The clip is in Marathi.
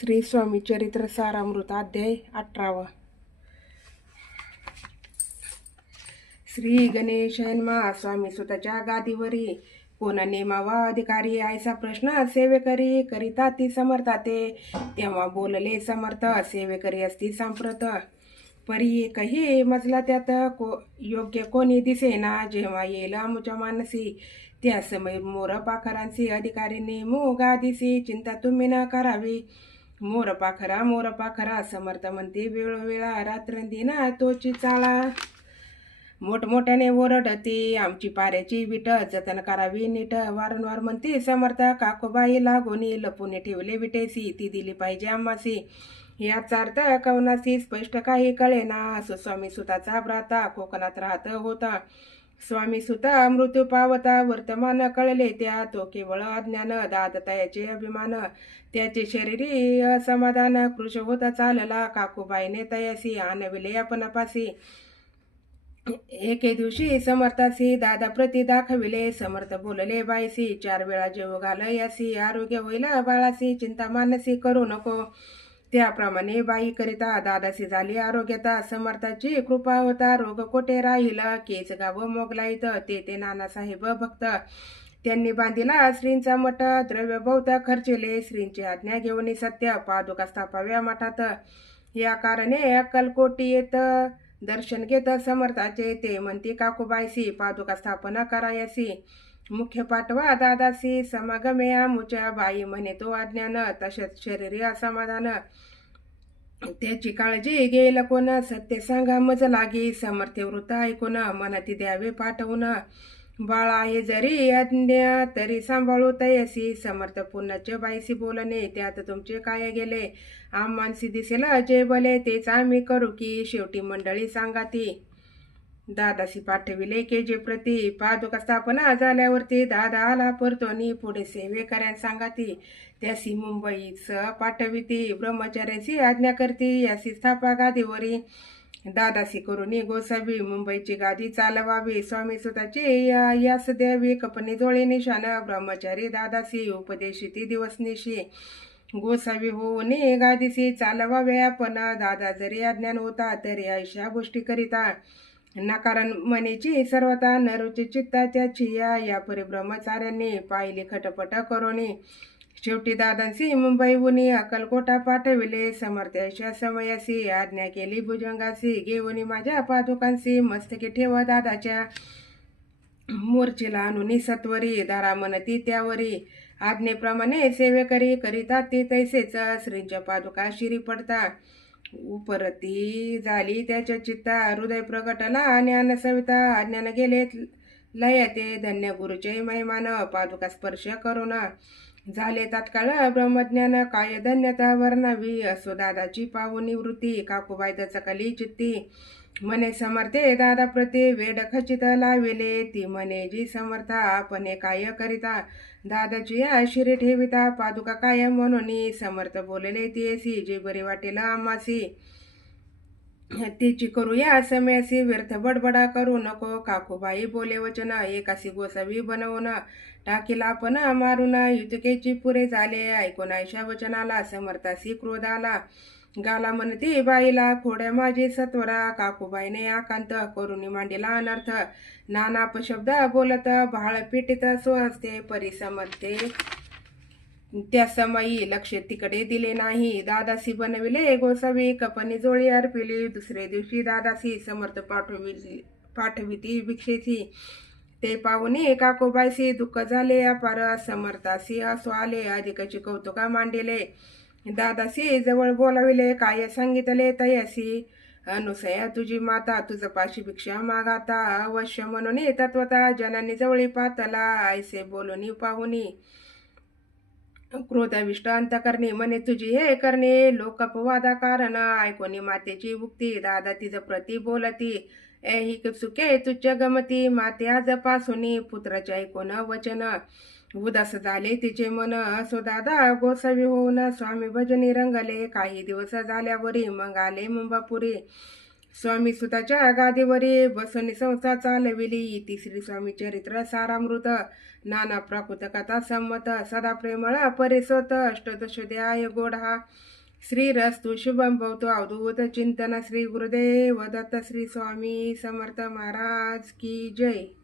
श्री स्वामी चरित्र सारामृत अध्याय 18. श्री गणेशाय नमः. स्वामी सुताच्या गादीवरी कोण नेमावा अधिकारी आयसा प्रश्न सेवेकरी करिता ती समर्थाते. तेव्हा बोलले समर्थ सेवेकरी असती सांप्रत. परी एकही मजला त्यात योग्य कोणी दिसेना. जेव्हा येईल आमुच्या मानसी त्या समय मोर पाखरांसी अधिकारी नेमू गादीसी. चिंता तुम्ही न करावी मोर पाखरा समर्थ म्हणते वेळोवेळा रात्रंदिना तोची चाळा. मोठमोठ्याने ओरडती आमची पाऱ्याची विट जतन करावी नीट. वारंवार म्हणते समर्थ काकोबाई लागोनी लपून ठेवले विटेसी ती दिली पाहिजे आम्हासी. याचा अर्थ कवनासी स्पष्ट काही कळेना. असो स्वामी सुताचा भ्राता कोकणात राहत होता. स्वामी सुता मृत्यू पावता वर्तमान कळले त्या. तो केवळ अज्ञान दादतायाचे अभिमान त्याचे शरीरी असमाधान. कृश होता चालला काकूबाईने तयासी आणविले आपणापासी. एके दिवशी समर्थासी दादा प्रति दाखविले. समर्थ बोलले बाईसी 4 वेळा जेव घाल यासी. आरोग्य होईल बाळासी चिंता मानसी करू नको. त्याप्रमाणे बाई करिता दादासी झाली आरोग्यता. समर्थाची कृपा होता रोग कोठे राहिला. केस गाव मोगलाईत ते नानासाहेब भक्त. त्यांनी बांधिला श्रींचा मठ. द्रव्य बहुत खर्चिले श्रींची आज्ञा घेऊन सत्य पादुका स्थापाव्या मठात. या कारणे अक्कलकोटी येत दर्शन घेत समर्थाचे. ते म्हणती काकूबाईसी पादुका स्थापना करायसी. मुख्य पाठवा दादासी समागमे आमुच्या. बाई म्हणे तो अज्ञान तसेच शरीरी असमाधान. त्याची काळजी घेईल कोण सत्य सांगा मज लागी. समर्थ वृत्त ऐकून मनाती द्यावे पाठवून. बाळा आहे जरी अज्ञा तरी सांभाळू तयसी. समर्थ पुन्हाचे बाईसी बोलणे त्यात तुमचे काय गेले. आम्हांसी दिसेल जे भले तेच आम्ही करू की. शेवटी मंडळी सांगा ती. दादासी पाठविले के जे प्रति. पादुका स्थापना झाल्यावरती दादा आला परतोनी. पुढे सेवेकऱ्यां सांगाती त्यासी मुंबईच पाठविती. ब्रह्मचार्याची आज्ञा करती यासी स्थापा गादीवरी. दादासी करुणी गोसावी मुंबईची गादी चालवावी. स्वामी सुताची यास द्यावी कपनी जोळे निशान. ब्रह्मचारी दादासी उपदेशिती दिवसनिशी. गोसावी होऊन गादीसी चालवावे आपण. दादा जरी अज्ञान होता तरी अशा गोष्टी करिता. नाकारण मनेची सर्वता नरुची चित्ता त्याची. या परी ब्रह्मचार्यांनी पाहिली खटपट करोनी. शेवटी दादांसी मुंबईहून अक्कलकोटा पाठविले. समर्थ्याच्या समयासी आज्ञा केली भुजंगासी. घेऊन माझ्या पादुकांसी मस्तकी ठेवा दादाच्या. मोर्चेला आणून सत्वरी दारा म्हणती त्यावरी. आज्ञेप्रमाणे सेवेकरी करिता ते तैसेच. श्रींच्या पादुका शिरी पडता. उपरती झाली त्याच्या चित्ता. हृदय प्रगटला ज्ञान सविता. अज्ञान गेले लयते धन्य गुरुचे महिमान. पादुका स्पर्श करून झाले तात्काळ ब्रह्मज्ञान. काय धन्यता वर्णावी. असो दादाची पाहुनी वृत्ती. काकूबाई दचकली चित्ती. म्हणे समर्थे दादा प्रति वेड खचित लाविले. ती म्हणे जी समर्था आपणे काय करिता. दादाची शिरी ठेविता पादुका काय म्हणून. समर्थ बोलले तीसी जे बरी वाटेल आम्हासी. तिची करूया समयासी. व्यर्थ बडबडा करू नको. काकूबाई बोले वचन एकासी गोसावी बनवून. टाकीला आपण मारून युतकेची पुरे झाले. ऐकून आयशा वचनाला समर्थासी क्रोध आला. गाला म्हणती बाईला खोड्या माझी सत्वरा. काकूबाईने आकांत करुणी मांडीला अनर्थ. नाना अपशब्द बोलत भाळ पिटीत स्वहस्ते. परी समर्थे त्या समयी लक्ष तिकडे दिले नाही. दादासी बनविले गोसावी कपनी जोळी अर्पिली. दुसरे दिवशी दादासी समर्थ पाठविती भिक्षेची. ते पाहुणे काकूबाईसी दुःख झाले अपार. समर्थासी असो आले अधिकची कौतुका मांडिले. दादासी जवळ बोलाविले काय सांगितले तयासी. अनुसया तुझी माता तुझ पाशी भिक्षा मागाता. अवश्य म्हणून तत्वता जनांनी जवळी पातला. ऐसे बोलून पाहुनी क्रोधाविष्ट अंतकरणी म्हणे तुझी हे करणे लोकपवादा कारण. ऐकोनी मातेची उक्ती दादा तिज प्रति बोलती. ऐहिक सुखे तुच्छ गमती. माते आज पासूनी पुत्राचे ऐकोन वचन. उदास झाले तिचे मन. असो दादा गोसावी होऊन स्वामी भजनी रंगले. काही दिवस झाल्यावरी मग आले मुंबापुरी. स्वामी सुताच्या गादीवरी बसून संस्था चालविली, इति श्री स्वामी चरित्र सारामृत. नाना प्राकृत कथा संमत, सदा प्रेमळ परिसोत. अष्टदशोध्याय गोढा. श्रीरस्तु शुभम भवतु. अवधूत चिंतन. श्री गुरुदेव दत्त. श्री स्वामी समर्थ महाराज की जय.